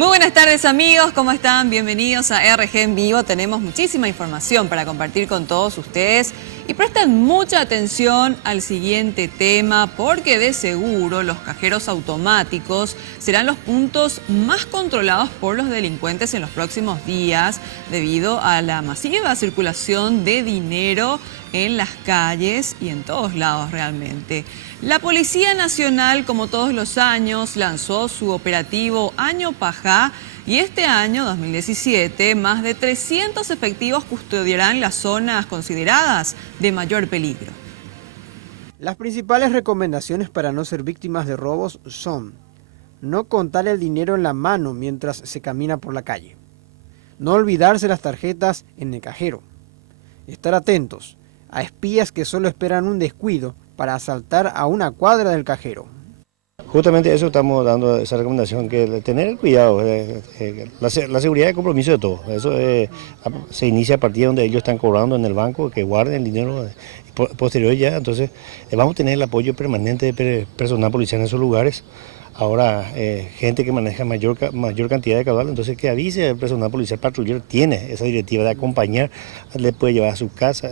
Muy buenas tardes amigos, ¿cómo están? Bienvenidos a RG en Vivo. Tenemos muchísima información para compartir con todos ustedes y presten mucha atención al siguiente tema porque de seguro los cajeros automáticos serán los puntos más controlados por los delincuentes en los próximos días debido a la masiva circulación de dinero en las calles y en todos lados realmente. La Policía Nacional, como todos los años, lanzó su operativo Año Pajá y este año, 2017, más de 300 efectivos custodiarán las zonas consideradas de mayor peligro. Las principales recomendaciones para no ser víctimas de robos son: no contar el dinero en la mano mientras se camina por la calle, no olvidarse las tarjetas en el cajero, estar atentos a espías que solo esperan un descuido para asaltar a una cuadra del cajero. Justamente eso estamos dando esa recomendación, que tener cuidado, la seguridad es el compromiso de todos. Eso se inicia a partir de donde ellos están cobrando en el banco, que guarden el dinero posterior ya. Entonces vamos a tener el apoyo permanente de personal policial en esos lugares. Ahora, gente que maneja mayor cantidad de caudal, entonces que avise al personal policial patrullero, tiene esa directiva de acompañar, le puede llevar a su casa.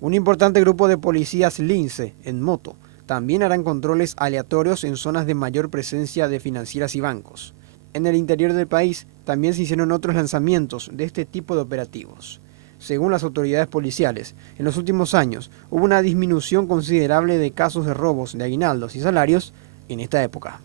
Un importante grupo de policías lince en moto también harán controles aleatorios en zonas de mayor presencia de financieras y bancos. En el interior del país también se hicieron otros lanzamientos de este tipo de operativos. Según las autoridades policiales, en los últimos años hubo una disminución considerable de casos de robos de aguinaldos y salarios en esta época.